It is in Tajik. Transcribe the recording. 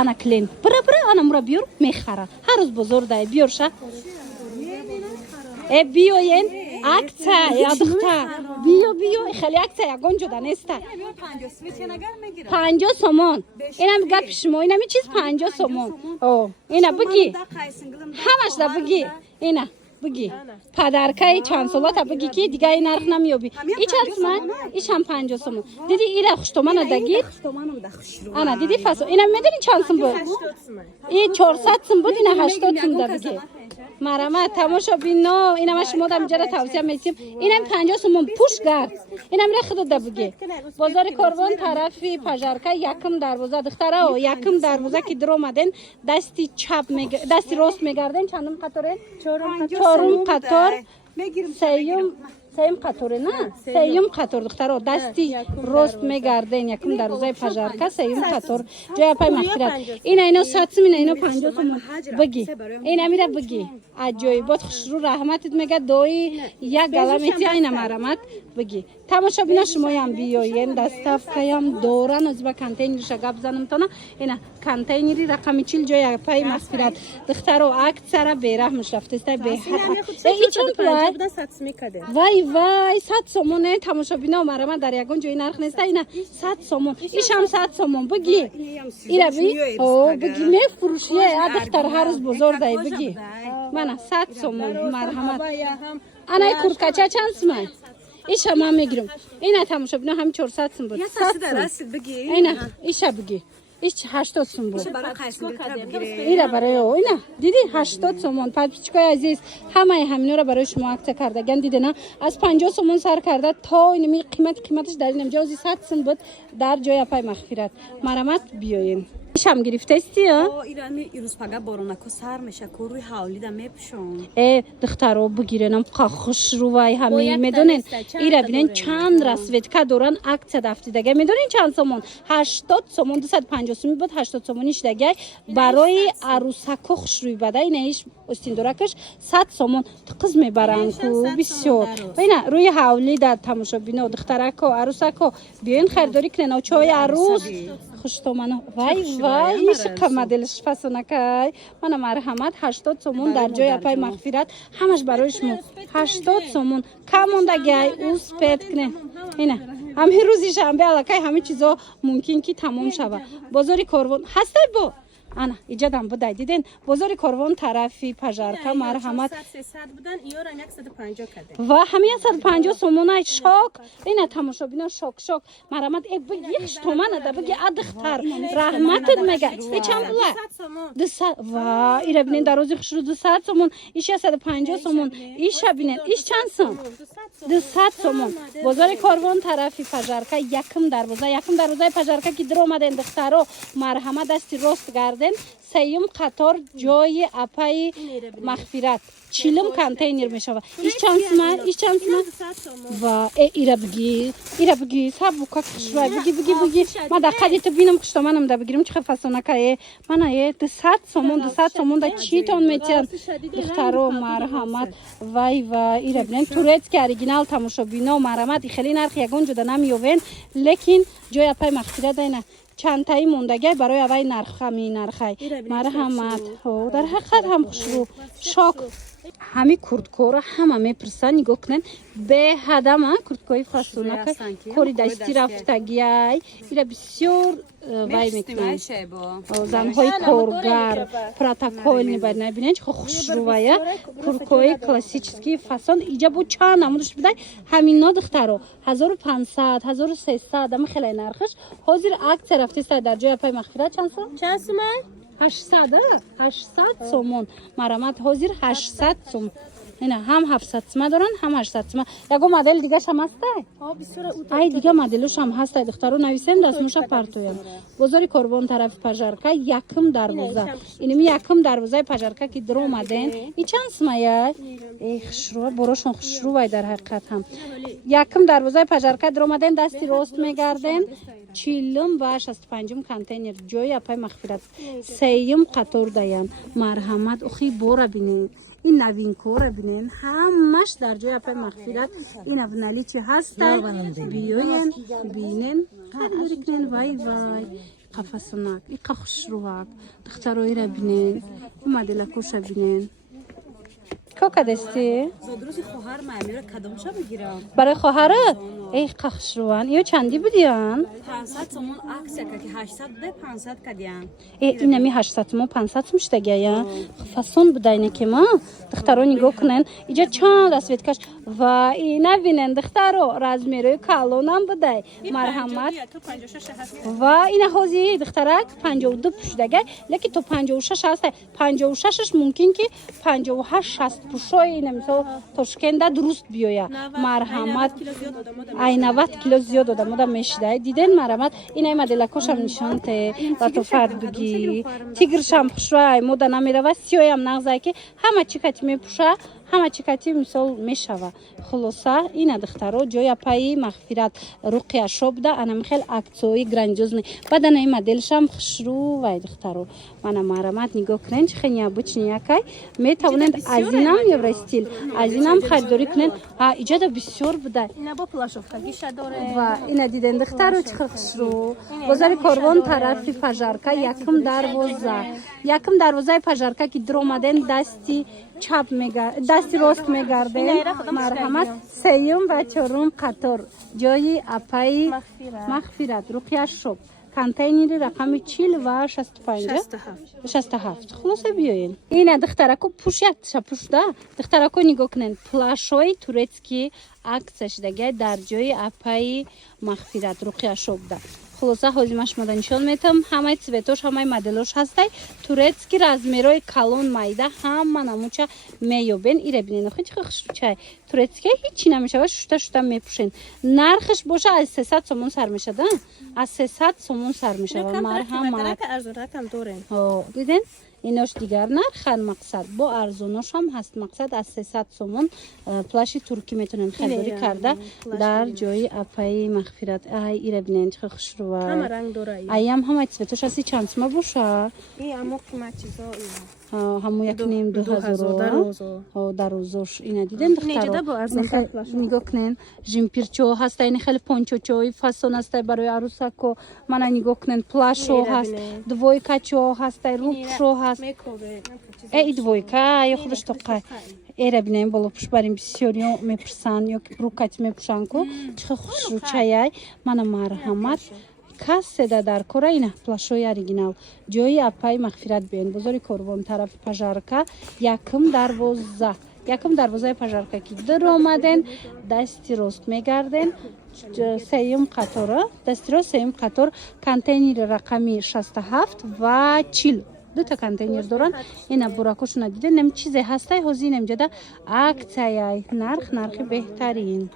ана клен бра ана мура биёр мехара ҳар рӯз бозор дай биёрша биёен акция духтар биё хеле акция ягон ҷода неста 50 сомон инам гапи шумо инам чиз 50 сомон ина биги ҳамашда биги ина биги падаркаи чанд солата биги ки дига ин нарх намёби и чанд сомон ишам 50 сомон диди ира хуштомана дагир ана диди фасо ина медони чанд сом буд и 400 сом буд ина 80 сом да биги марама тамошо бино ина ма шумо дам ҷара тавсия месим инам 50 сомон пуш гар инам ра худо да биги бозори корвон тарафи пажарка якм дарвоза духтарао якм дарвоза ки дромаден дасти чап дасти рост мегарден чандум қаторе чорум қатор сеюм қаторе на сеюм қатор духтаро дасти рост мегарден якм дарвозаи пажарка сеюм қатор ҷоя пай махфират ина 100 сом ина 50 сом биги ина мира биги аҷоибот хушрӯ раҳматит мега дои як галамети айна марамат биги тамошобина шумоям биёен доставкаям доран озба контейнериша гап занамтона ина контейнери рақами 40 ҷоя пай махфират духтаро акцияра бераҳмш рафтестай вай 100 сомон тамошобино марамат дар ягон ҷои нарх неста ина 100 сомон ишам 100 сомон биги ира биги мефурӯши духтар ҳар рӯз бозор дай биги мана 100 сомон марҳамат анай курткача чанд сомон иша ман мегирам ина тамошобино ҳами 400 сом буд ина иша биги иш 80 сом буд ира барои ина диди 80 сомон подписчикои азиз ҳамаи ҳаминора барои шумо акция кардаган дидена аз 50 сомон сар карда то ин қиматиш дар ин ҷози 100 сом буд дар ҷоя пай махфират марамат биёен ишам гирифтести ирами ирӯзпага боронако сар меша кӯруи ҳавлида мепӯшон духтаро бигиренам қа хушрӯвай ҳами медонен ира бинен чанд расветка доран акция дафтидага медонен чанд сомон 80 сомон 250 сомон буд 80 сомониш дагай барои арӯсако хушрӯй бада инаиш остиндоракаш 100 сомон қиз мебаранд ку бисёр ина рӯи ҳавлида тамошобино духтарако арӯсако биёен харидорӣ кунен чои арӯс хуштомано вай ишқа моделиш фасонакай мана марҳамат 80 сомон дар ҷои апай мағфират ҳамаш барои шумо 80 сомон камондагай успет кунен ина ҳамин рӯзи шанбе аллакай ҳамин чизо мумкин ки тамом шава бозори корвон ҳастай бо ана иҷадам будай диден бозори корвон тарафи пажарка марҳамат ва ҳамин 150 сомонай шок ина тамошобино шок марҳамат биги хиштоманада биги адухтар раҳматит мега чанд була 200 ва ира бинен дарози хушрӯ 200 сомон иш 150 сомон иша бинен иш чанд сом 200 сомон бозори корвон тарафи пажарка якм дарвозаи пажарка ки диромаден духтаро марҳамат дасти рост гард сеюм қатор ҷои апаи мағфират 40 контейнер мешава иш чанд сомон ва ира биги сабука хушрӯй биги ма да қадиту бинам хуштоманам да бигирам чиха фасонака мана 200 сомон да чи тон метиҳанд духтаро марҳамат вай ира бинен турецки оригинал тамошобино марҳамат хеле нарх ягон ҷода намеёвен лекин ҷои апаи мағфират ина чантаи мондагай барои авай нархай марҳамат дар ҳақиқат ҳам хушрӯ шок ҳами курткора ҳама мепурсанд нигоҳ кунен беҳадама курткои фасонака кори дастӣ рафтагиай ира бисёр вай мекунанд занҳои коргар протоколни бинен чихо хушрӯвая курткои классический фасон иҷа бо чанд намудаш будай ҳамино духтаро 1500 1300 ама хеле нархаш ҳозир акция рафтеста дар ҷои апай мағфират чанд сом 800 сомон марҳамат ҳозир 800 сом ина ҳам 700 сом доран ҳам 800 сом ягон модел дигашам ҳастай ай дига моделошам ҳастай духтаро нависен дастмӯша партоям бозори корвон тарафи пажарка якм дарвоза иними якм дарвозаи пажарка ки диромаден и чанд сомая хушрӯва борошон хушрӯвай дар ҳақиқат ҳам якм дарвозаи пажарка диромаден дасти рост мегарден 40 ва 65 контейнер ҷои апай мағфират сеюм қатор даян марҳамат охи бора бинен ин новинкора бинен ҳамаш дар ҷои апай мағфират ин авналичи ҳастай биёен бинен харидорӣ кунен вай قفصناک ای قخشروک دخترای را بینین مدل کوشا بینین که دستی زادروز خواهر معمیره کدامشا بگیرم برای خواهرت ای قخشروان یا چندی بودیان 500 سومون عکس که 800 ده 500 کدیان این نمی 800 مو 500 مشتگه یا فاسون بداینه که ما دخترو نگاه کنن اینجا چند دست کش و این نبینن دخترو رزمیروی کالونم بدای مرحمت و این هوزی دخترک 52 پشتگه لیکن تو 56 هست 56ش ممکن که 58 60 پوشای این مثلا تشکنده درست بیاید مرحمت ای 90 کیلو زیاد دادم میشده دیدن مرحمت این مدل کوشم نشان ته و تو فردگی تیگرشم خوشوای مودا نمیره و سیایم نغزه که همه چیکاتی میپوشه همه چیکاتی مثال میشوه خلاصه این دخترو جای پای مغفرت رقیه شب ده انا خیلی اکتوی گرانجوز می بعدن این مدلشم خوشرو وای دخترو من مرحمت نگاه کنین چه خیلی بچنی یکی میتونند از اینم یا استیل از اینم خریداری کنین ایجاد بسیار بوده اینا با پلاشوفتا گیشه داره و این دیدن دخترو چه خوشرو بازار کاروان طرف پژارکا یکم دروازه پژارکا که در اومدن دستی چپ میگرد دستی راست میگرده مرحمت سیوم و چهارم قطار جای اپای مغفرت رقیه شب کانتینر رقم 40 و 67 خلاصه بیاین این دخترکو پوشیت پوشده دخترکو نگاه کنین پلاشوی تورецکی عکسش دیگه در جای اپای مغفرت رقیه شب ده خلاصه حاجمش مادا نشان میتم همه цветош همه مدلش هسته تورецکی رزمیروی کالون مایده همه نموچه میوبین ایره بینین خیلی خوشچای تورецکی هیچی نمیشه شوشته میپوشین نرخش باشه از 300 سومون سر میشه ده از 300 سومون سر میشه مرحمت ارزونتم داره دیدین ایناش دیگر نرخن مقصد با ارزوناش هم هست مقصد از 300 سومون پلاشی ترکی میتونن خریداری کرده در جای اپای مغفرت ای ایره بینین چه خوش رو همه رنگ داره ایم همه цветош هستی چند سما باشه این همه قیمت چیزا همو یک نیم 2000 در روزش اینا دیدن دخترها نگاه کنین جیمپیرچو هست این خیلی پونچوچوی فاسون هست برای عروسکو من نگاه کنین پلاشو هست دویکاچو هست روکشو هست ای دویکا یا خودش توقع ایره بینیم بالا پوش بریم بسیاری میپرسن یا که روکات میپوشن کو چه خوش رو چایای من مرحمت کاسه در کره اینه پلاشوی اوریجینال جای اپای مغفرت بین بازار کاروان طرف پژارکا یکم دروازه پژارکا که در اومدن دستی راست میگردن سیم قطار دستی راست سیم قطار کانتینر رقمی 67 و 40 دو تا کانتینر دارن اینا براکوش ندیده نم چیزی هسته هزینه امجدا اکتای نرخ بهترین